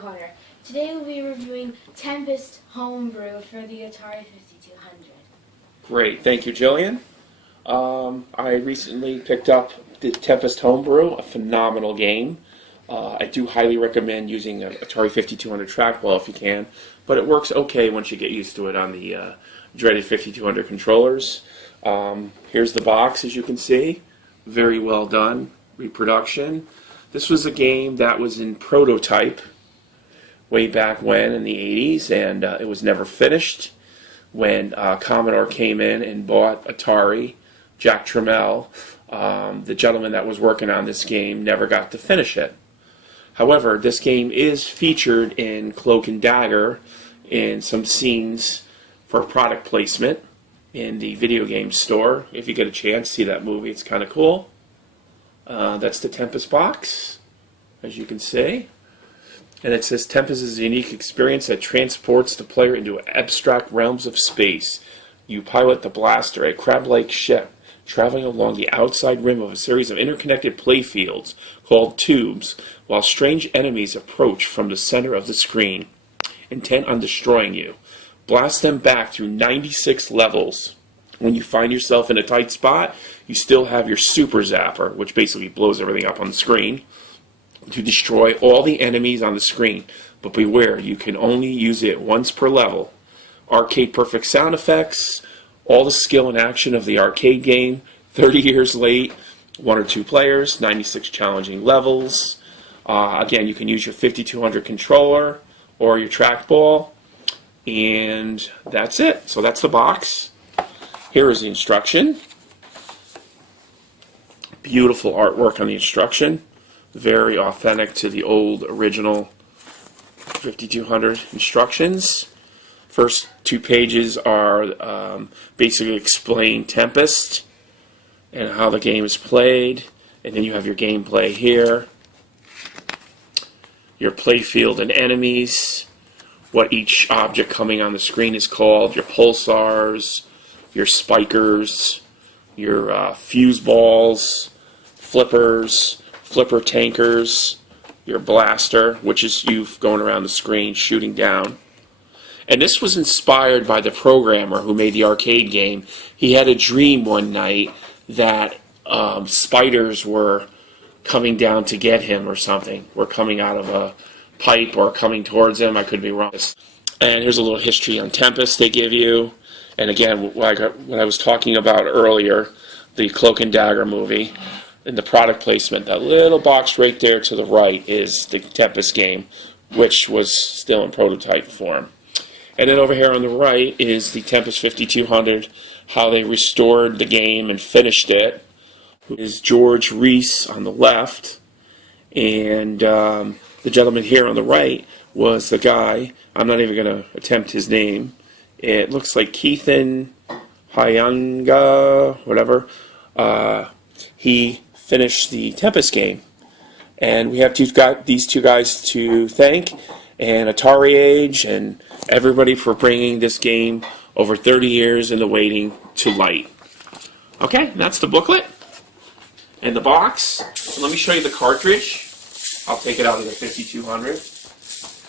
Corner. Today we'll be reviewing Tempest Homebrew for the Atari 5200. Great, thank you, Jillian. I recently picked up the Tempest Homebrew, a phenomenal game. I do highly recommend using an Atari 5200 trackball if you can, but it works okay once you get used to it on the dreaded 5200 controllers. Here's the box, as you can see. Very well done reproduction. This was a game that was in prototype way back when in the 80s, and it was never finished. When Commodore came in and bought Atari, Jack Trammell, the gentleman that was working on this game, never got to finish it. However, this game is featured in Cloak and Dagger in some scenes for product placement in the video game store. If you get a chance, see that movie. It's kind of cool. That's the Tempest box, as you can see. And it says, Tempest is a unique experience that transports the player into abstract realms of space. You pilot the blaster, a crab-like ship, traveling along the outside rim of a series of interconnected playfields called tubes, while strange enemies approach from the center of the screen, intent on destroying you. Blast them back through 96 levels. When you find yourself in a tight spot, you still have your super zapper, which basically blows everything up on the screen, to destroy all the enemies on the screen. But beware, you can only use it once per level. Arcade perfect sound effects, all the skill and action of the arcade game, 30 years late, 1 or 2 players, 96 challenging levels. Again, you can use your 5200 controller or your trackball, and that's it. So that's the box. Here is the instruction. Beautiful artwork on the instruction. Very authentic to the old original 5200 instructions. First 2 pages are basically explain Tempest and how the game is played. And then you have your gameplay here. Your playfield and enemies. What each object coming on the screen is called. Your pulsars. Your spikers, your fuse balls, flippers, flipper tankers, your blaster, which is you going around the screen shooting down. And this was inspired by the programmer who made the arcade game. He had a dream one night that spiders were coming down to get him or something, were coming out of a pipe or coming towards him. I could be wrong. And here's a little history on Tempest they give you. And again, what I was talking about earlier, the Cloak and Dagger movie, and the product placement, that little box right there to the right is the Tempest game, which was still in prototype form. And then over here on the right is the Tempest 5200, how they restored the game and finished it. Is George Reese on the left, and the gentleman here on the right was the guy, I'm not even going to attempt his name. It looks like Keithan Hyanga, whatever. He finished the Tempest game. And we have these 2 guys to thank, and Atari Age, and everybody for bringing this game over 30 years in the waiting to light. Okay, that's the booklet and the box. So let me show you the cartridge. I'll take it out of the 5200.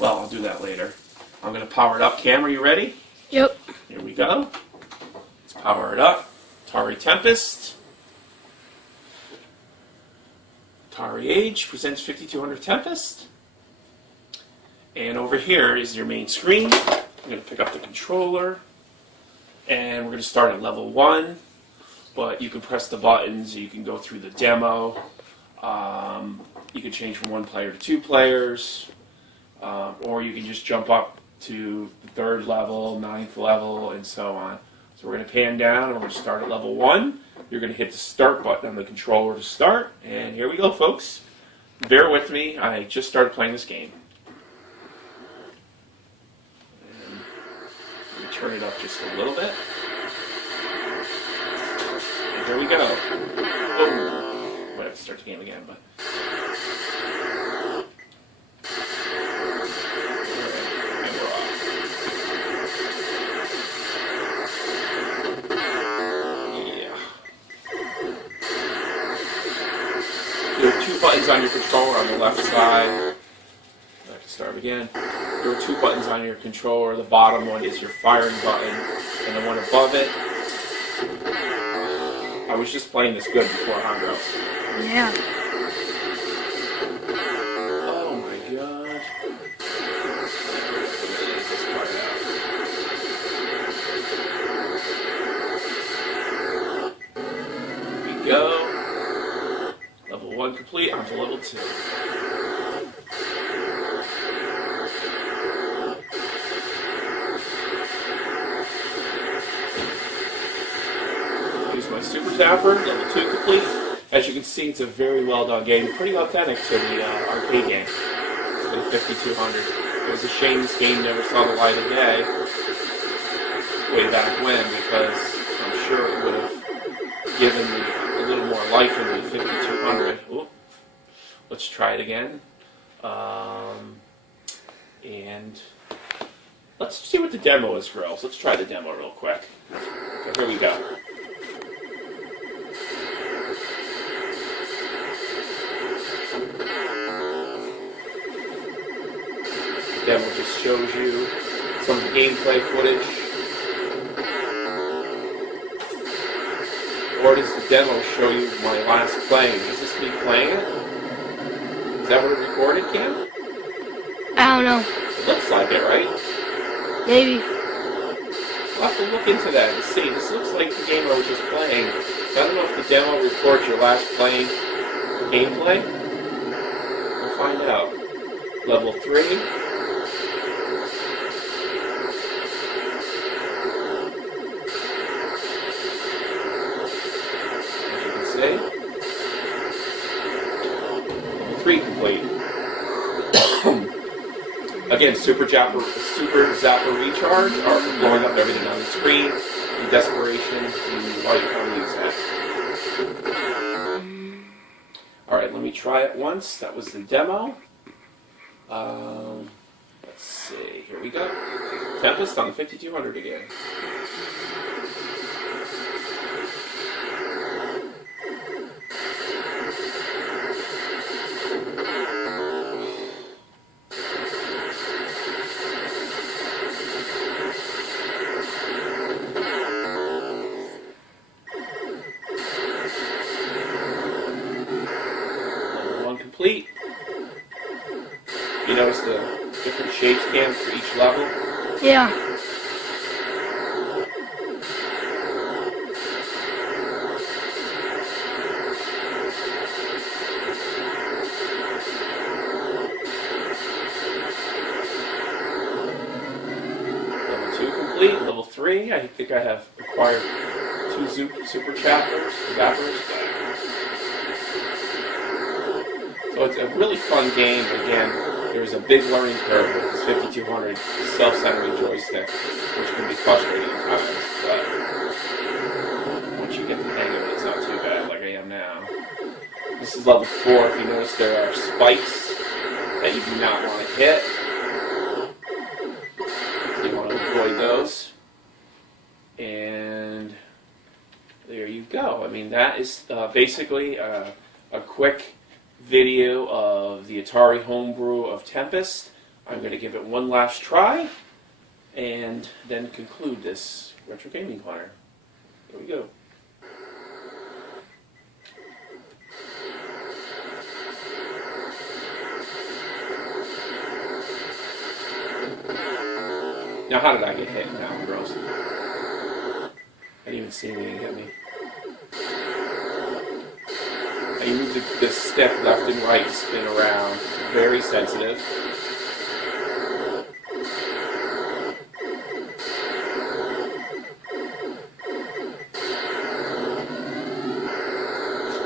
Well, I'll do that later. I'm going to power it up. Cam, are you ready? Yep. Here we go. Let's power it up. Atari Tempest. Atari Age presents 5200 Tempest. And over here is your main screen. I'm going to pick up the controller. And we're going to start at level 1. But you can press the buttons. You can go through the demo. You can change from 1 player to 2 players. Or you can just jump up to the 3rd level, 9th level, and so on. So we're going to pan down, and we're going to start at level 1. You're going to hit the start button on the controller to start, and here we go, folks. Bear with me, I just started playing this game. And let me turn it up just a little bit. And here we go. Oh, might have to start the game again, but... There are 2 buttons on your controller on the left side. Start again. There are two buttons on your controller. The bottom one is your firing button, and the one above it. I was just playing this good before Hondros. Yeah. Oh my god. Here we go. Level 1 complete, on to level 2. Use my Super Tapper, level 2 complete. As you can see, it's a very well done game, pretty authentic to the arcade game for the 5200. It was a shame this game never saw the light of day way back when, because I'm sure it would have given me a little more life in the 5200. Ooh. Let's try it again. And let's see what the demo is, girls. Let's try the demo real quick. So here we go. Demo just shows you some gameplay footage. Or does the demo show you my last playing? Is this me playing it? Is that what it recorded, Cam? I don't know. It looks like it, right? Maybe. I'll have to look into that and see. This looks like the game I was just playing. I don't know if the demo records your last playing gameplay. We'll find out. Level 3. Level 3 complete. Again, Super Zapper Recharge are for blowing up everything on the screen. In desperation, you like how to use that. Alright, let me try it once. That was the demo. Let's see. Here we go. Tempest on the 5200 again. Complete. You notice the different shapes cams for each level? Yeah. Level 2 complete. Level 3, I think I have acquired 2 super zappers. So it's a really fun game. Again, there's a big learning curve with this 5200 self-centering joystick, which can be frustrating at times, but once you get the hang of it, it's not too bad like I am now. This is level 4. If you notice, there are spikes that you do not want to hit. You want to avoid those. And there you go. I mean, that is basically a quick video of the Atari homebrew of Tempest. I'm going to give it one last try and then conclude this retro gaming corner. Here we go. Now, how did I get hit now, girls? I didn't even see anything hit me. You move the stick left and right to spin around. Very sensitive.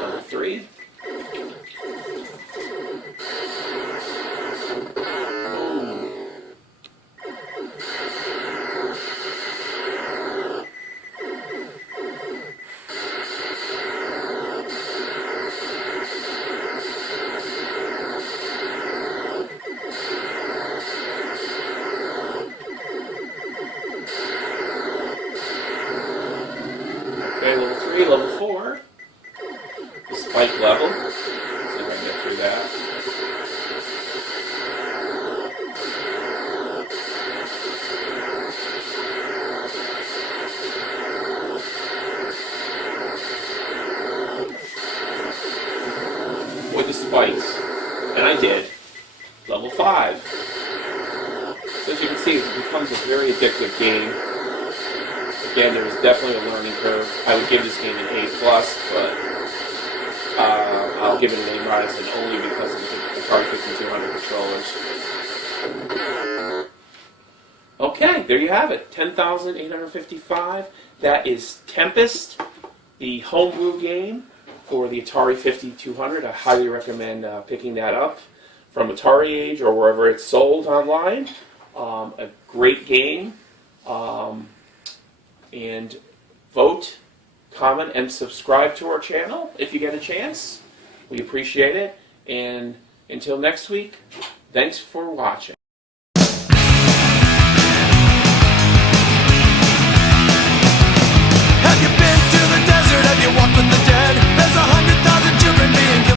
Level 3. And I did. Level 5. So as you can see, it becomes a very addictive game. Again, there is definitely a learning curve. I would give this game an A+, but I'll give it an A- and only because of the Atari 5200 controllers. Okay, there you have it. 10,855. That is Tempest, the homebrew game for the Atari 5200. I highly recommend picking that up from Atari Age or wherever it's sold online. A great game. And vote, comment, and subscribe to our channel if you get a chance. We appreciate it. And until next week, thanks for watching.